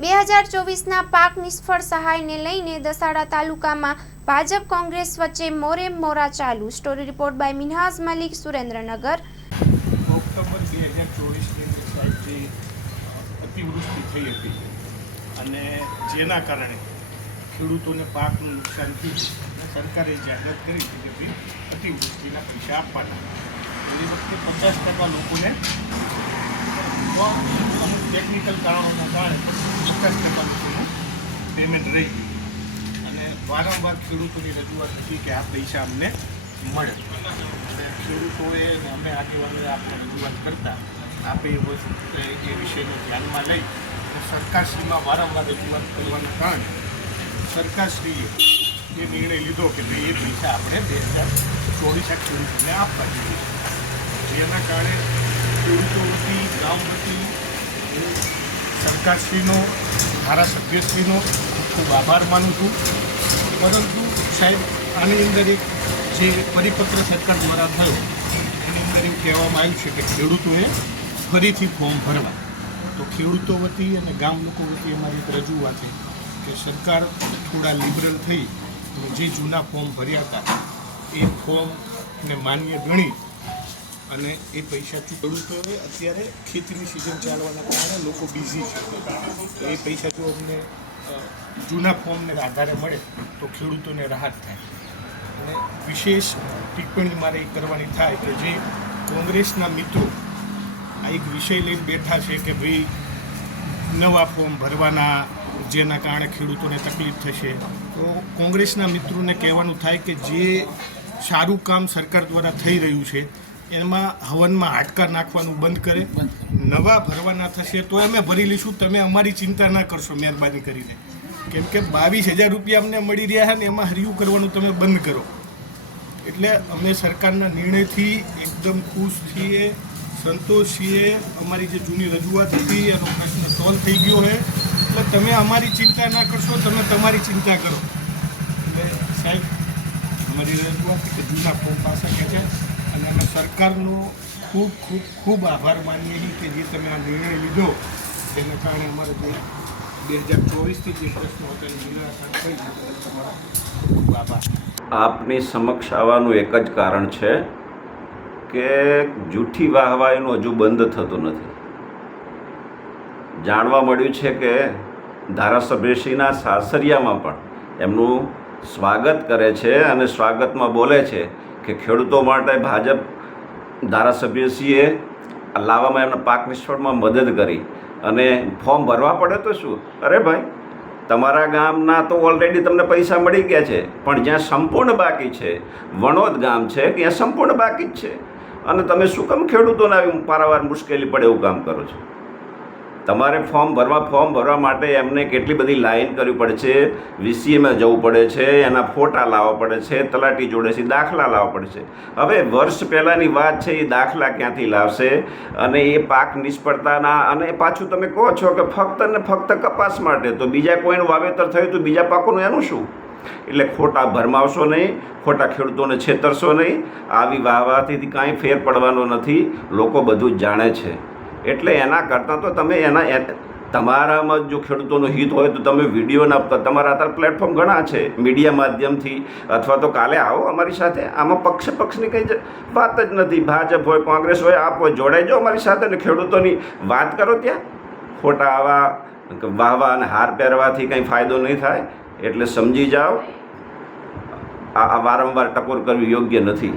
2024ના પાક નિષ્ફળ સહાયને લઈને દસાડા તાલુકામાં ભાજપ કોંગ્રેસ વચ્ચે મોરે મોરા ચાલુ। Story report by Minhaj Malik, Surendranagar. October 2024ની અંદર સાહેબ જે અતિવૃષ્ટિ થઈ હતી અને જેના કારણે ખેડૂતોને પાકનું નુકસાન થયું, સરકારે જાહેરાત કરી હતી કે અતિવૃષ્ટિના પૈસા આપવાના। એ વખતે 50% લોકોને અમુક ટેકનિકલ કારણોના કારણે 50% લોકોનું પેમેન્ટ રહી ગયું અને વારંવાર ખેડૂતોની રજૂઆત હતી કે આ પૈસા અમને મળે। અને ખેડૂતોએ અમે આગેવાનોએ આપણે રજૂઆત કરતા આપે એ વિષયને ધ્યાનમાં લઈ સરકારશ્રીમાં વારંવાર રજૂઆત કરવાના કારણે સરકારશ્રીએ એ નિર્ણય લીધો કે ભાઈ એ પૈસા આપણે 2024 ખેડૂતોને આપવા જોઈએ। જેના કારણે ખેડૂતો વતી, ગામ વતી સરકારશ્રીનો, ધારાસભ્યશ્રીનો ખૂબ ખૂબ આભાર માનું છું। પરંતુ સાહેબ આની અંદર એક જે પરિપત્ર સરકાર દ્વારા થયો એની અંદર એવું કહેવામાં આવ્યું છે કે ખેડૂતોએ ફરીથી ફોર્મ ભરવા। તો ખેડૂતો વતી અને ગામ લોકો વતી અમારી એક રજૂઆત છે કે સરકાર થોડા લિબરલ થઈ અને જે જૂના ફોર્મ ભર્યા હતા એ ફોર્મને માન્ય ગણી અને એ પૈસા ખેડૂતોએ અત્યારે ખેતીની સિઝન ચાલવાના કારણે લોકો બિઝી છે, તો એ પૈસા જો અમને જૂના ફોર્મને આધારે મળે તો ખેડૂતોને રાહત થાય। અને વિશેષ ટિપ્પણી મારે એ કરવાની થાય કે જે કોંગ્રેસના મિત્રો આ એક વિષય લઈને બેઠા છે કે ભાઈ નવા ફોર્મ ભરવાના જેના કારણે ખેડૂતોને તકલીફ થશે, તો કોંગ્રેસના મિત્રોને કહેવાનું થાય કે જે સારું કામ સરકાર દ્વારા થઈ રહ્યું છે એમાં હવનમાં હાડકા નાખવાનું બંધ કરે। નવા ભરવાના થશે તો અમે ભરી લઈશું, તમે અમારી ચિંતા ના કરશો મહેરબાની કરીને, કેમ કે 22,000 રૂપિયા અમને મળી રહ્યા છે ને એમાં હરિયું કરવાનું તમે બંધ કરો। એટલે અમે સરકારના નિર્ણયથી એકદમ ખુશ છીએ, સંતોષ છીએ। અમારી જે જૂની રજૂઆત હતી એનો પ્રશ્ન સોલ્વ થઈ ગયો છે, એટલે તમે અમારી ચિંતા ના કરશો, તમે તમારી ચિંતા કરો। એટલે સાહેબ અમારી રજૂઆત કે જૂના ફોર્મ પાછા ખેંચ્યા અને અમે સરકારનો ખૂબ ખૂબ ખૂબ આભાર માનીએ છીએ કે જે તમે આ નિર્ણય લીધો તેના કારણે અમારે જે 2024થી જે પ્રશ્નો હતા એનું નિરાકરણ થઈ ગયું। તમારો ખૂબ ખૂબ આભાર। આપની સમક્ષ આવવાનું એક જ કારણ છે કે જૂઠી વાહવાઈનું હજુ બંધ થતું નથી। જાણવા મળ્યું છે કે ધારાસભ્યશ્રીના સાસરિયામાં પણ એમનું સ્વાગત કરે છે અને સ્વાગતમાં બોલે છે કે ખેડૂતો માટે ભાજપ ધારાસભ્યશ્રીએ લાવવામાં એમના પાક નિષ્ફળમાં મદદ કરી અને ફોર્મ ભરવા પડે તો શું? અરે ભાઈ, તમારા ગામના તો ઓલરેડી તમને પૈસા મળી ગયા છે, પણ જ્યાં સંપૂર્ણ બાકી છે, વણોદ ગામ છે ત્યાં સંપૂર્ણ બાકી જ છે અને તમે શું કામ ખેડૂતોને આવી પારાવાર મુશ્કેલી પડે એવું કામ કરો છો? તમારે ફોર્મ ભરવા માટે એમને કેટલી બધી લાઈન કરવી પડે છે, વીસીએમાં જવું પડે છે, એના ફોટા લાવવા પડે છે, તલાટી જોડેથી દાખલા લાવવા પડે છે। હવે વર્ષ પહેલાંની વાત છે, એ દાખલા ક્યાંથી લાવશે? અને એ પાક નિષ્ફળતાના અને પાછું તમે કહો છો કે ફક્ત ને ફક્ત કપાસ માટે, તો બીજા કોઈનું વાવેતર થયું તો બીજા પાકોનું એનું શું? એટલે ખોટા ભરમાવશો નહીં, ખોટા ખેડૂતોને છેતરશો નહીં। આવી વાહવાથી કાંઈ ફેર પડવાનો નથી, લોકો બધું જ જાણે છે। એટલે એના કરતાં તો તમે તમારામાં જો ખેડૂતોનું હિત હોય તો તમે વિડીયોના તમારા અત્યારે પ્લેટફોર્મ ઘણા છે, મીડિયા માધ્યમથી અથવા તો કાલે આવો અમારી સાથે। આમાં પક્ષની કંઈ વાત જ નથી। ભાજપ હોય, કોંગ્રેસ હોય, આપ હોય, જોડાઈ જાઓ અમારી સાથે અને ખેડૂતોની વાત કરો। ત્યાં ખોટા આવા વાહવા અને હાર પહેરવાથી કંઈ ફાયદો નહીં થાય, એટલે સમજી જાઓ। આ વારંવાર ટકોર કરવી યોગ્ય નથી।